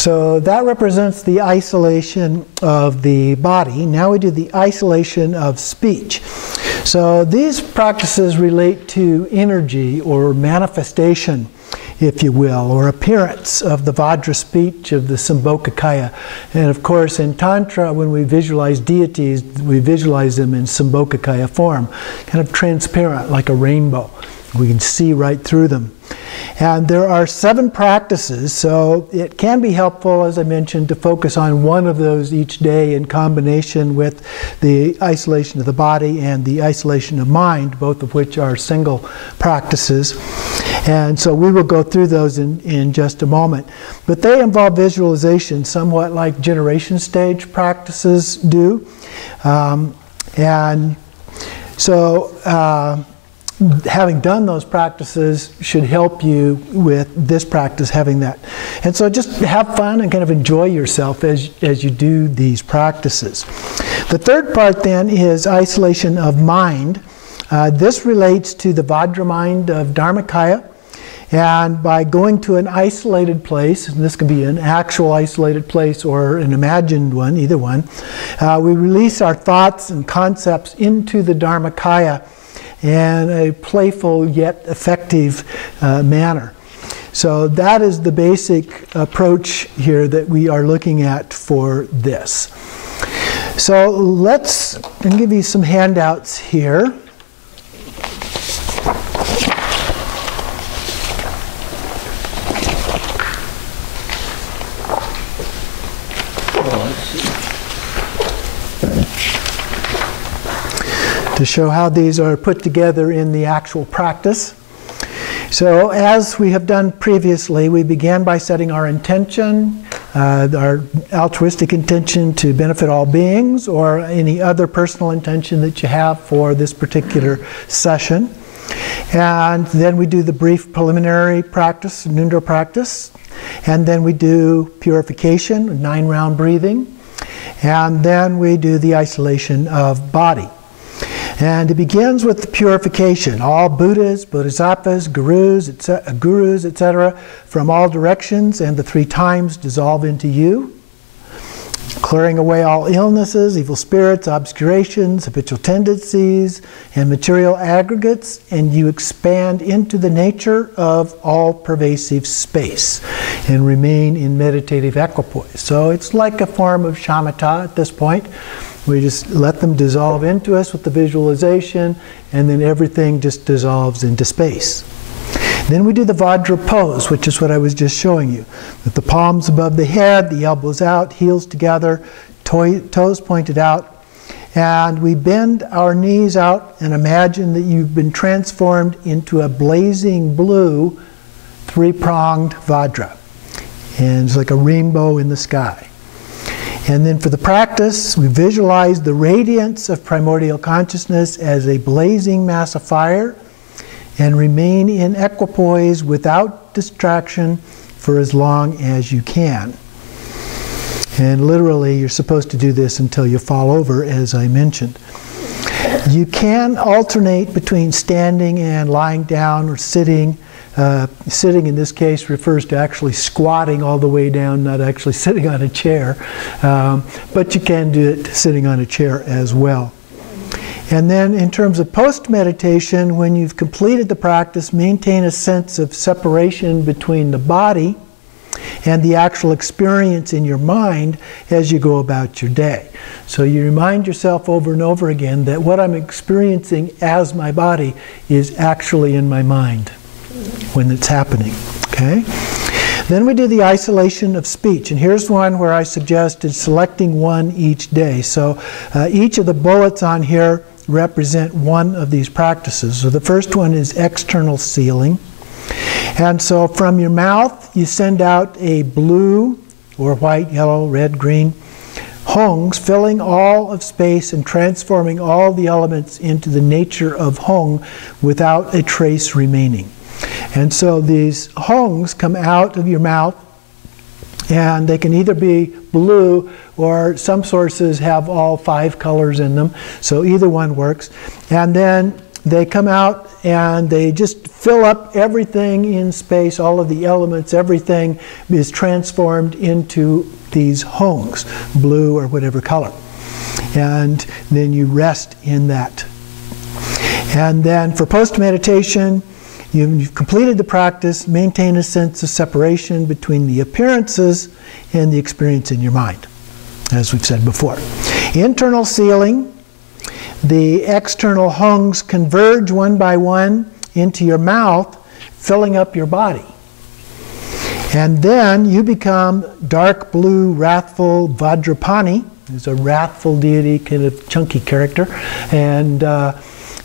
So that represents the isolation of the body. Now we do the isolation of speech. So these practices relate to energy or manifestation, if you will, or appearance of the Vajra speech of the Sambhogakaya. And of course in Tantra, when we visualize deities, we visualize them in Sambhogakaya form, kind of transparent like a rainbow. We can see right through them. And there are 7 practices, so it can be helpful, as I mentioned, to focus on one of those each day in combination with the isolation of the body and the isolation of mind, both of which are single practices. And so we will go through those in just a moment. But they involve visualization, somewhat like generation stage practices do. And so having done those practices should help you with this practice, having that. And so just have fun and kind of enjoy yourself as you do these practices. The third part then is isolation of mind. This relates to the Vajra mind of Dharmakaya. And by going to an isolated place, and this can be an actual isolated place or an imagined one, either one, we release our thoughts and concepts into the Dharmakaya in a playful yet effective manner. So that is the basic approach here that we are looking at for this. So let's give you some handouts here. To show how these are put together in the actual practice. So as we have done previously, we began by setting our intention, our altruistic intention to benefit all beings, or any other personal intention that you have for this particular session. And then we do the brief preliminary practice, Nundo practice. And then we do purification, 9-round breathing. And then we do the isolation of body. And it begins with the purification. All Buddhas, Bodhisattvas, gurus, etc., from all directions and the 3 times dissolve into you, clearing away all illnesses, evil spirits, obscurations, habitual tendencies, and material aggregates, and you expand into the nature of all-pervasive space and remain in meditative equipoise. So it's like a form of shamatha at this point. We just let them dissolve into us with the visualization, and then everything just dissolves into space. Then we do the Vajra pose, which is what I was just showing you. With the palms above the head, the elbows out, heels together, toes pointed out. And we bend our knees out and imagine that you've been transformed into a blazing blue 3-pronged Vajra. And it's like a rainbow in the sky. And then for the practice, we visualize the radiance of primordial consciousness as a blazing mass of fire and remain in equipoise without distraction for as long as you can. And literally, you're supposed to do this until you fall over, as I mentioned. You can alternate between standing and lying down or sitting. Sitting in this case refers to actually squatting all the way down, not actually sitting on a chair. But you can do it sitting on a chair as well. And then in terms of post-meditation, when you've completed the practice, maintain a sense of separation between the body and the actual experience in your mind as you go about your day. So you remind yourself over and over again that what I'm experiencing as my body is actually in my mind when it's happening. Okay? Then we do the isolation of speech. And here's one where I suggested selecting one each day. So each of the bullets on here represent one of these practices. So the first one is external sealing. And so from your mouth, you send out a blue or white, yellow, red, green hongs, filling all of space and transforming all the elements into the nature of hong without a trace remaining. And so these hongs come out of your mouth, and they can either be blue, or some sources have all 5 colors in them, so either one works. And then they come out and they just fill up everything in space, all of the elements, everything is transformed into these hongs, blue or whatever color. And then you rest in that. And then for post-meditation, you've completed the practice, maintain a sense of separation between the appearances and the experience in your mind, as we've said before. Internal sealing, the external hongs converge one by one into your mouth, filling up your body. And then you become dark blue, wrathful Vajrapani. He's a wrathful deity, kind of chunky character. And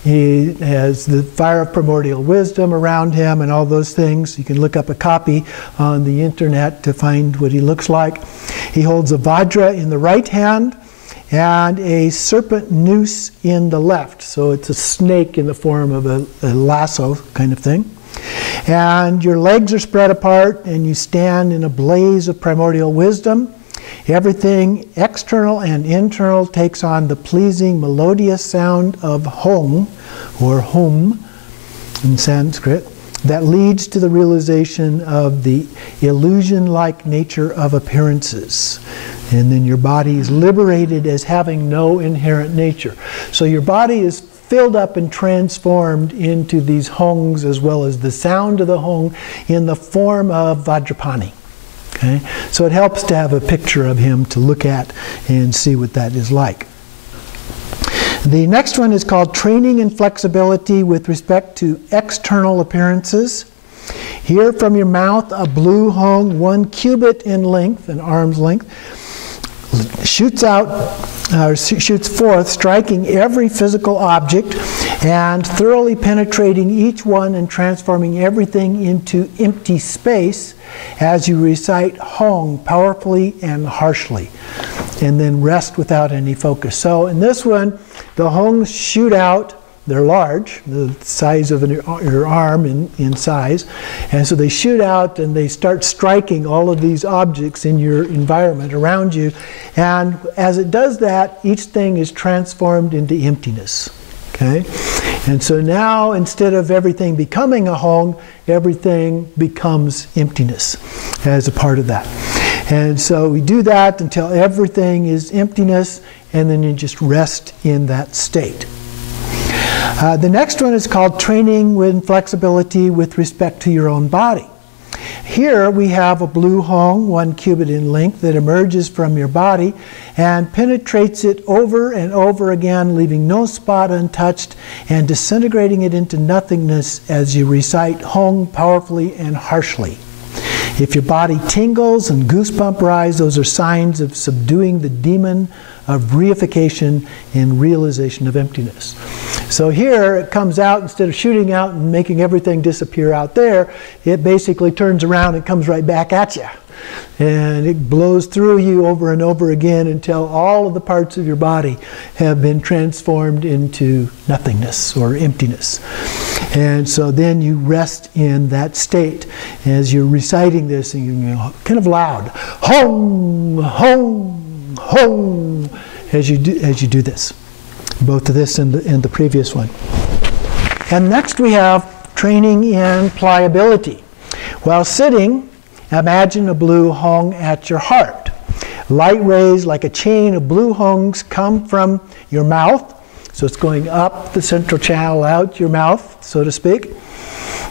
he has the fire of primordial wisdom around him and all those things. You can look up a copy on the internet to find what he looks like. He holds a Vajra in the right hand and a serpent noose in the left. So it's a snake in the form of a lasso kind of thing. And your legs are spread apart and you stand in a blaze of primordial wisdom. Everything external and internal takes on the pleasing melodious sound of hum, or hum in Sanskrit, that leads to the realization of the illusion-like nature of appearances. And then your body is liberated as having no inherent nature. So your body is filled up and transformed into these hongs, as well as the sound of the hong in the form of Vajrapani. Okay? So it helps to have a picture of him to look at and see what that is like. The next one is called training in flexibility with respect to external appearances. Here from your mouth, a blue hong, 1 cubit in length, an arm's length, shoots forth, striking every physical object and thoroughly penetrating each one and transforming everything into empty space as you recite hong powerfully and harshly, and then rest without any focus. So in this one, the hongs shoot out. They're large, the size of your arm in size, and so they shoot out and they start striking all of these objects in your environment around you, and as it does that, each thing is transformed into emptiness. Okay? And so now, instead of everything becoming a hong, everything becomes emptiness as a part of that. And so we do that until everything is emptiness, and then you just rest in that state. The next one is called training with flexibility with respect to your own body. Here we have a blue hong, 1 cubit in length, that emerges from your body and penetrates it over and over again, leaving no spot untouched and disintegrating it into nothingness as you recite hong powerfully and harshly. If your body tingles and goosebump rise, those are signs of subduing the demon of reification and realization of emptiness. So here it comes out, instead of shooting out and making everything disappear out there, it basically turns around and comes right back at you. And it blows through you over and over again until all of the parts of your body have been transformed into nothingness or emptiness. And so then you rest in that state as you're reciting this, and you're kind of loud, hong, hong, hong, as you do this. Both of this and the previous one. And next we have training in pliability. While sitting, imagine a blue hong at your heart. Light rays like a chain of blue hongs come from your mouth. So it's going up the central channel, out your mouth, so to speak.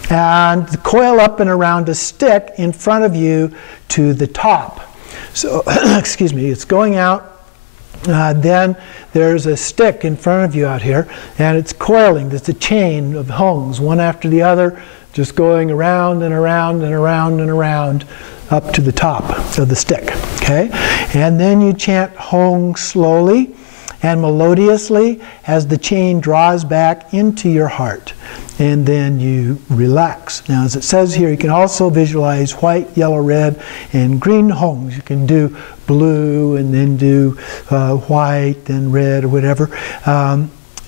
And coil up and around a stick in front of you to the top. So, excuse me, it's going out. Then there's a stick in front of you out here, and it's coiling. There's a chain of hongs, one after the other, just going around and around and around and around up to the top of the stick. Okay? And then you chant hong slowly and melodiously as the chain draws back into your heart. And then you relax. Now, as it says here, you can also visualize white, yellow, red, and green hongs. You can do blue and then do white and red or whatever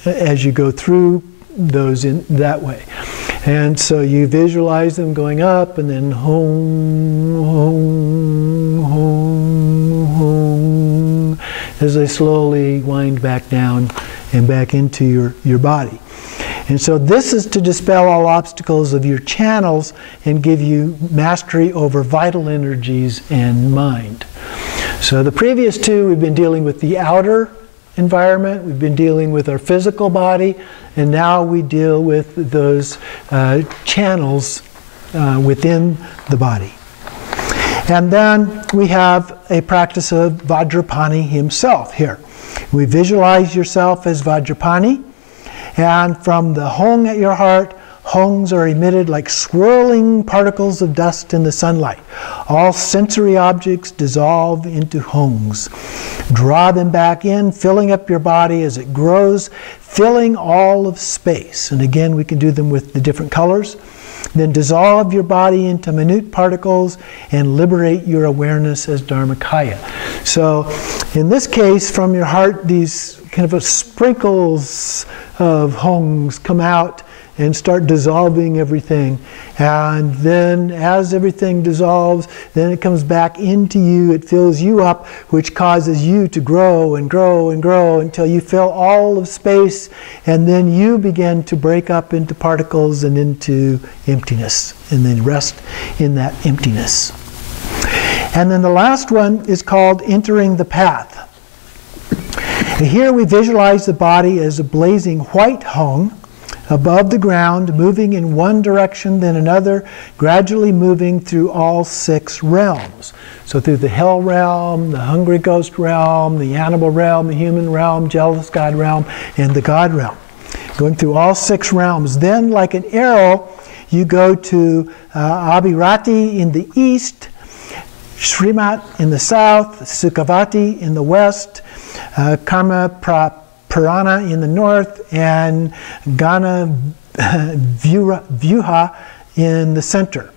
as you go through those in that way. And so you visualize them going up and then hong, hong, hong, hong, as they slowly wind back down and back into your body. And so this is to dispel all obstacles of your channels and give you mastery over vital energies and mind. So the previous two, we've been dealing with the outer environment, we've been dealing with our physical body, and now we deal with those channels within the body. And then we have a practice of Vajrapani himself here. We visualize yourself as Vajrapani, and from the hong at your heart, hongs are emitted like swirling particles of dust in the sunlight. All sensory objects dissolve into hongs. Draw them back in, filling up your body as it grows, filling all of space. And again, we can do them with the different colors. Then dissolve your body into minute particles and liberate your awareness as Dharmakaya. So in this case, from your heart, these kind of sprinkles of hongs come out and start dissolving everything. And then as everything dissolves, then it comes back into you, it fills you up, which causes you to grow and grow and grow until you fill all of space, and then you begin to break up into particles and into emptiness, and then rest in that emptiness. And then the last one is called entering the path. Here we visualize the body as a blazing white hong above the ground, moving in one direction then another, gradually moving through all 6 realms. So through the hell realm, the hungry ghost realm, the animal realm, the human realm, jealous God realm, and the God realm. Going through all 6 realms. Then, like an arrow, you go to Abhirati in the east, Srimat in the south, Sukhavati in the west, Karma Purana in the north, and Gana Vyuha in the center.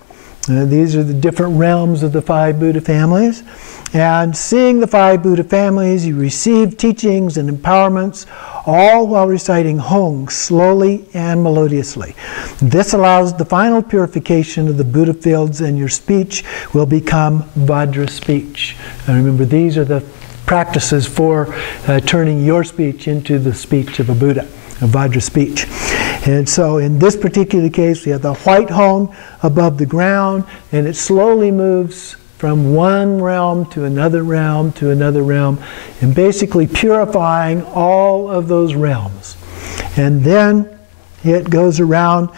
These are the different realms of the 5 Buddha families. And seeing the 5 Buddha families, you receive teachings and empowerments, all while reciting Hong slowly and melodiously. This allows the final purification of the Buddha fields, and your speech will become Vajra speech. And remember, these are the practices for turning your speech into the speech of a Buddha, a Vajra speech. And so in this particular case, we have the white hong above the ground, and it slowly moves from one realm to another realm to another realm, and basically purifying all of those realms. And then it goes around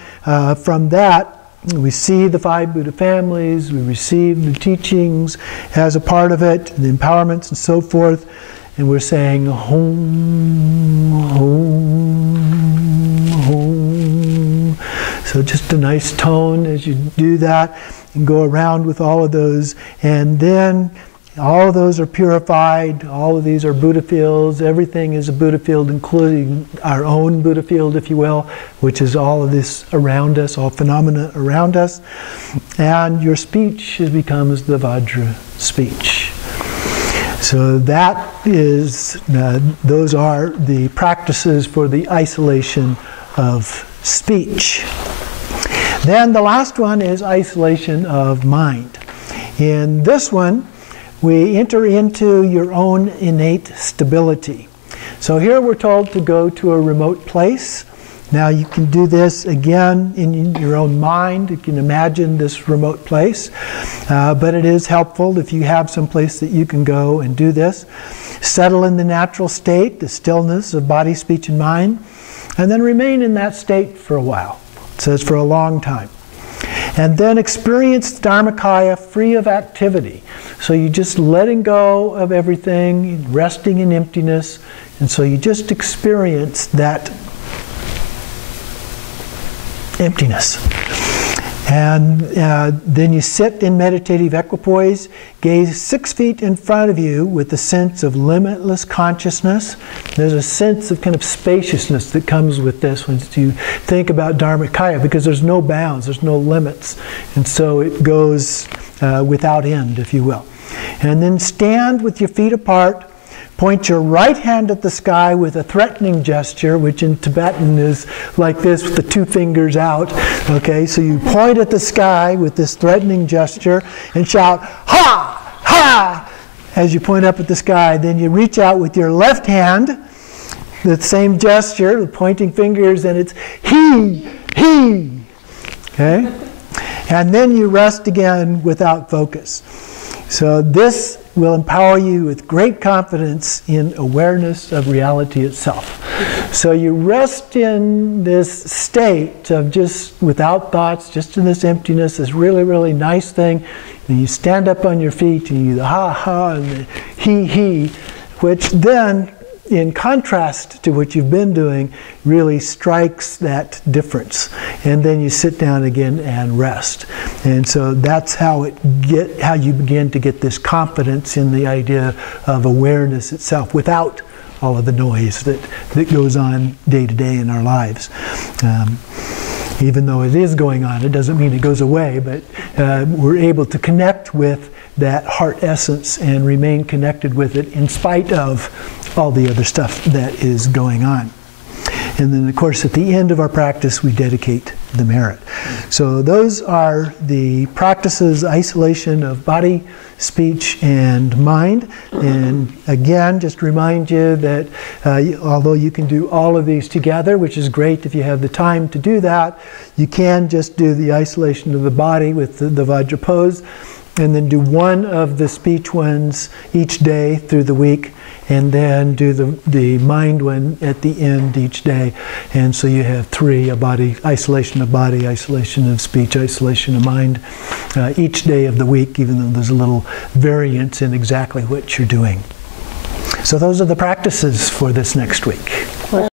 from that. We see the 5 Buddha families, we receive the teachings as a part of it, the empowerments and so forth, and we're saying Hom, Hom, Hom. So just a nice tone as you do that, and go around with all of those, and then all of those are purified, all of these are Buddha fields, everything is a Buddha field, including our own Buddha field, if you will, which is all of this around us, all phenomena around us, and your speech becomes the Vajra speech. So that is, those are the practices for the isolation of speech. Then the last one is isolation of mind. In this one, we enter into your own innate stability. So here we're told to go to a remote place. Now you can do this again in your own mind. You can imagine this remote place. But it is helpful if you have some place that you can go and do this. Settle in the natural state, the stillness of body, speech, and mind. And then remain in that state for a while. It says for a long time. And then experience Dharmakaya free of activity. So you just letting go of everything, resting in emptiness, and so you just experience that emptiness. And then you sit in meditative equipoise, gaze 6 feet in front of you with a sense of limitless consciousness. There's a sense of kind of spaciousness that comes with this when you think about Dharmakaya, because there's no bounds, there's no limits. And so it goes without end, if you will. And then stand with your feet apart. Point your right hand at the sky with a threatening gesture, which in Tibetan is like this with the 2 fingers out. Okay, so you point at the sky with this threatening gesture and shout, "Ha! Ha!" as you point up at the sky. Then you reach out with your left hand the same gesture, the pointing fingers, and it's he, okay? And then you rest again without focus. So this will empower you with great confidence in awareness of reality itself. So you rest in this state of just without thoughts, just in this emptiness, this really, really nice thing. And you stand up on your feet and you the ha and the he, which then, in contrast to what you've been doing, really strikes that difference. And then you sit down again and rest. And so that's how you begin to get this confidence in the idea of awareness itself without all of the noise that goes on day to day in our lives. Even though it is going on, it doesn't mean it goes away, but we're able to connect with that heart essence and remain connected with it in spite of all the other stuff that is going on. And then, of course, at the end of our practice, we dedicate the merit. So those are the practices: isolation of body, speech, and mind. And again, just remind you that although you can do all of these together, which is great if you have the time to do that, you can just do the isolation of the body with the Vajra pose, and then do one of the speech ones each day through the week, and then do the mind one at the end each day. And so you have three: isolation of body, isolation of speech, isolation of mind, each day of the week, even though there's a little variance in exactly what you're doing. So those are the practices for this next week.